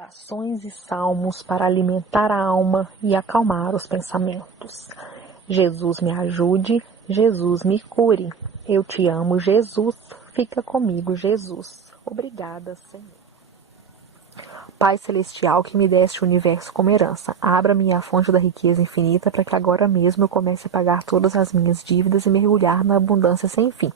Orações e salmos para alimentar a alma e acalmar os pensamentos. Jesus me ajude, Jesus me cure. Eu te amo, Jesus. Fica comigo, Jesus. Obrigada, Senhor. Pai Celestial, que me deste o universo como herança, abra-me a fonte da riqueza infinita para que agora mesmo eu comece a pagar todas as minhas dívidas e mergulhar na abundância sem fim.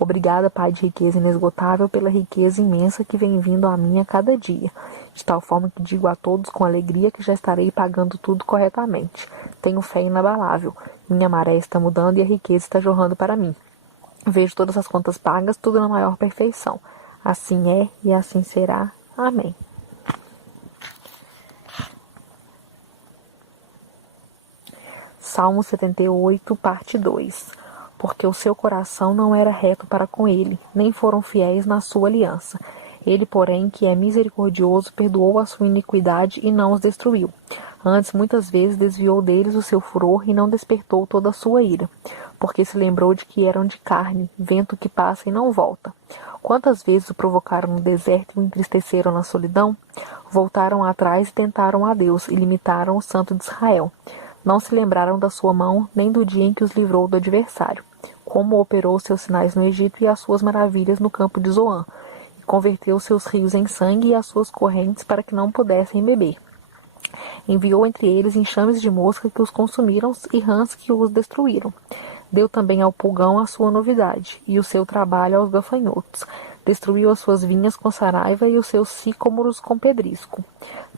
Obrigada, Pai de riqueza inesgotável, pela riqueza imensa que vem vindo a mim a cada dia, de tal forma que digo a todos com alegria que já estarei pagando tudo corretamente. Tenho fé inabalável. Minha maré está mudando e a riqueza está jorrando para mim. Vejo todas as contas pagas, tudo na maior perfeição. Assim é e assim será. Amém. Salmo 78, parte 2. Porque o seu coração não era reto para com ele, nem foram fiéis na sua aliança. Ele, porém, que é misericordioso, perdoou a sua iniquidade e não os destruiu. Antes, muitas vezes, desviou deles o seu furor e não despertou toda a sua ira, porque se lembrou de que eram de carne, vento que passa e não volta. Quantas vezes o provocaram no deserto e o entristeceram na solidão? Voltaram atrás e tentaram a Deus, e limitaram o Santo de Israel. Não se lembraram da sua mão, nem do dia em que os livrou do adversário, como operou seus sinais no Egito e as suas maravilhas no campo de Zoã, e converteu seus rios em sangue e as suas correntes para que não pudessem beber. Enviou entre eles enxames de mosca que os consumiram e rãs que os destruíram. Deu também ao pulgão a sua novidade, e o seu trabalho aos gafanhotos. Destruiu as suas vinhas com saraiva e os seus sicômoros com pedrisco.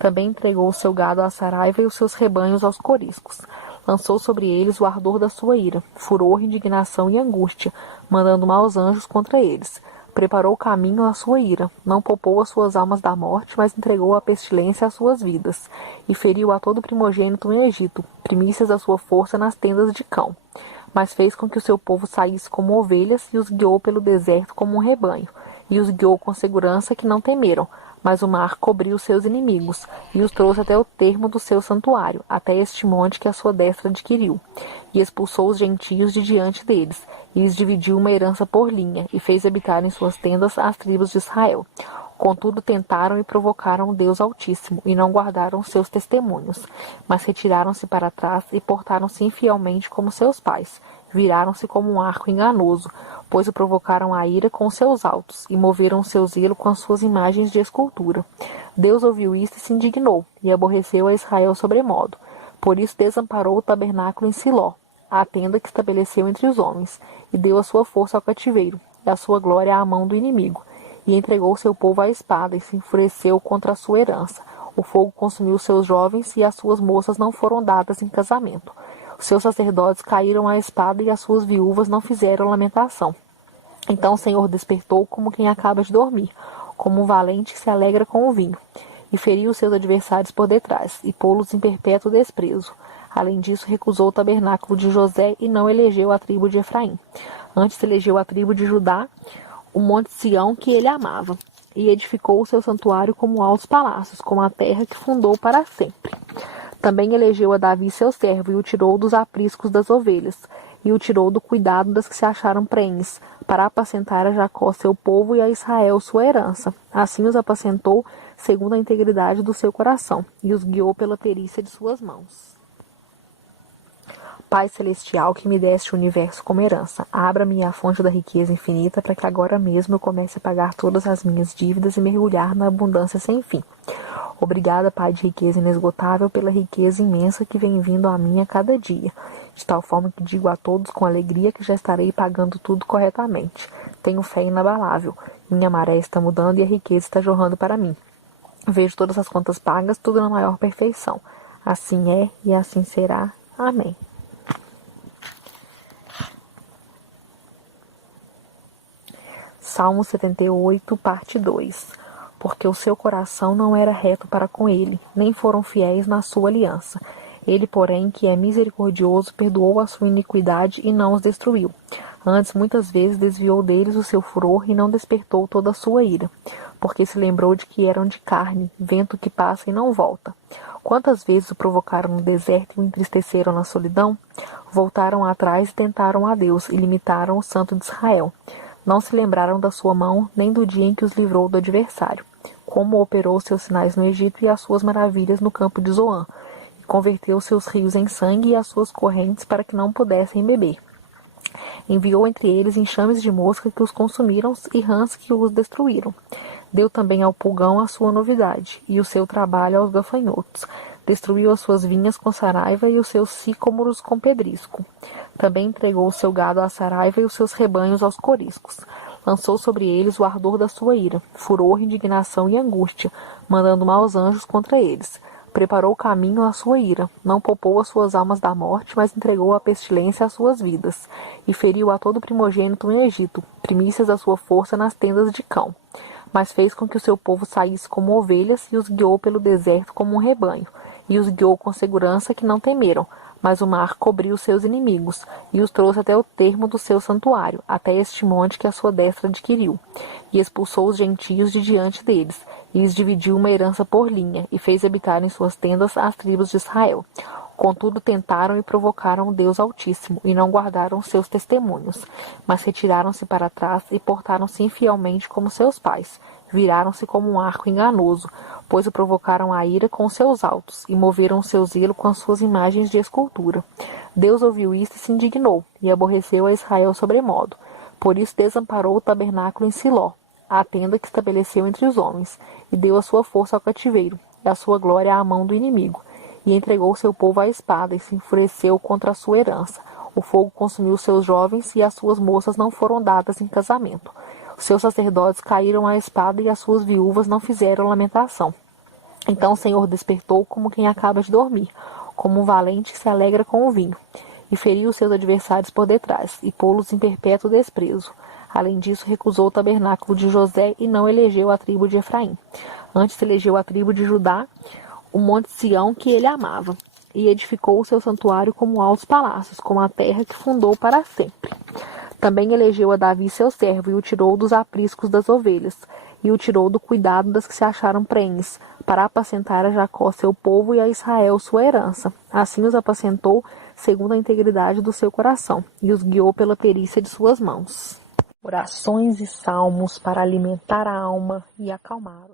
Também entregou o seu gado à saraiva e os seus rebanhos aos coriscos. Lançou sobre eles o ardor da sua ira, furor, indignação e angústia, mandando maus anjos contra eles. Preparou o caminho à sua ira, não poupou as suas almas da morte, mas entregou a pestilência às suas vidas, e feriu a todo primogênito no Egito, primícias da sua força nas tendas de cão. Mas fez com que o seu povo saísse como ovelhas e os guiou pelo deserto como um rebanho, e os guiou com segurança que não temeram, mas o mar cobriu seus inimigos, e os trouxe até o termo do seu santuário, até este monte que a sua destra adquiriu, e expulsou os gentios de diante deles, e lhes dividiu uma herança por linha, e fez habitar em suas tendas as tribos de Israel. Contudo, tentaram e provocaram o Deus Altíssimo, e não guardaram seus testemunhos, mas retiraram-se para trás e portaram-se infielmente como seus pais, viraram-se como um arco enganoso, pois o provocaram a ira com seus altos, e moveram o seu zelo com as suas imagens de escultura. Deus ouviu isto e se indignou, e aborreceu a Israel sobremodo. Por isso desamparou o tabernáculo em Siló, a tenda que estabeleceu entre os homens, e deu a sua força ao cativeiro, e a sua glória à mão do inimigo, e entregou seu povo à espada, e se enfureceu contra a sua herança. O fogo consumiu seus jovens, e as suas moças não foram dadas em casamento. Os seus sacerdotes caíram à espada, e as suas viúvas não fizeram lamentação. Então o Senhor despertou como quem acaba de dormir, como um valente que se alegra com o vinho, e feriu os seus adversários por detrás, e pô-los em perpétuo desprezo. Além disso, recusou o tabernáculo de José e não elegeu a tribo de Efraim. Antes elegeu a tribo de Judá, o monte Sião que ele amava, e edificou o seu santuário como altos palácios, como a terra que fundou para sempre. Também elegeu a Davi seu servo, e o tirou dos apriscos das ovelhas, e o tirou do cuidado das que se acharam prenhes, para apacentar a Jacó seu povo e a Israel sua herança. Assim os apacentou segundo a integridade do seu coração, e os guiou pela perícia de suas mãos. Pai Celestial, que me deste o universo como herança, abra-me a fonte da riqueza infinita para que agora mesmo eu comece a pagar todas as minhas dívidas e mergulhar na abundância sem fim. Obrigada, Pai de riqueza inesgotável, pela riqueza imensa que vem vindo a mim a cada dia, de tal forma que digo a todos com alegria que já estarei pagando tudo corretamente. Tenho fé inabalável. Minha maré está mudando e a riqueza está jorrando para mim. Vejo todas as contas pagas, tudo na maior perfeição. Assim é e assim será. Amém. Salmo 78, parte 2. Porque o seu coração não era reto para com ele, nem foram fiéis na sua aliança. Ele, porém, que é misericordioso, perdoou a sua iniquidade e não os destruiu. Antes, muitas vezes, desviou deles o seu furor e não despertou toda a sua ira, porque se lembrou de que eram de carne, vento que passa e não volta. Quantas vezes o provocaram no deserto e o entristeceram na solidão? Voltaram atrás e tentaram a Deus, e limitaram o Santo de Israel. Não se lembraram da sua mão, nem do dia em que os livrou do adversário, como operou seus sinais no Egito e as suas maravilhas no campo de Zoan, e converteu seus rios em sangue e as suas correntes para que não pudessem beber. Enviou entre eles enxames de mosca que os consumiram e rãs que os destruíram. Deu também ao pulgão a sua novidade, e o seu trabalho aos gafanhotos. Destruiu as suas vinhas com saraiva e os seus sicômoros com pedrisco. Também entregou o seu gado à saraiva e os seus rebanhos aos coriscos. Lançou sobre eles o ardor da sua ira, furor, indignação e angústia, mandando maus anjos contra eles. Preparou o caminho à sua ira, não poupou as suas almas da morte, mas entregou a pestilência às suas vidas, e feriu a todo primogênito no Egito, primícias da sua força nas tendas de cão. Mas fez com que o seu povo saísse como ovelhas e os guiou pelo deserto como um rebanho, e os guiou com segurança que não temeram, mas o mar cobriu seus inimigos, e os trouxe até o termo do seu santuário, até este monte que a sua destra adquiriu, e expulsou os gentios de diante deles, e lhes dividiu uma herança por linha, e fez habitar em suas tendas as tribos de Israel. Contudo tentaram e provocaram o Deus Altíssimo, e não guardaram seus testemunhos, mas retiraram-se para trás e portaram-se infielmente como seus pais. Viraram-se como um arco enganoso, pois o provocaram a ira com seus altos, e moveram o seu zelo com as suas imagens de escultura. Deus ouviu isto e se indignou, e aborreceu a Israel sobremodo. Por isso desamparou o tabernáculo em Siló, a tenda que estabeleceu entre os homens, e deu a sua força ao cativeiro, e a sua glória à mão do inimigo, e entregou seu povo à espada, e se enfureceu contra a sua herança. O fogo consumiu seus jovens, e as suas moças não foram dadas em casamento. Os seus sacerdotes caíram à espada, e as suas viúvas não fizeram lamentação. Então o Senhor despertou como quem acaba de dormir, como um valente que se alegra com o vinho, e feriu os seus adversários por detrás, e pô-los em perpétuo desprezo. Além disso, recusou o tabernáculo de José e não elegeu a tribo de Efraim. Antes elegeu a tribo de Judá, o monte Sião que ele amava, e edificou o seu santuário como altos palácios, como a terra que fundou para sempre. Também elegeu a Davi seu servo, e o tirou dos apriscos das ovelhas, e o tirou do cuidado das que se acharam prenhes, para apacentar a Jacó seu povo e a Israel sua herança. Assim os apacentou segundo a integridade do seu coração, e os guiou pela perícia de suas mãos. Orações e salmos para alimentar a alma e acalmar.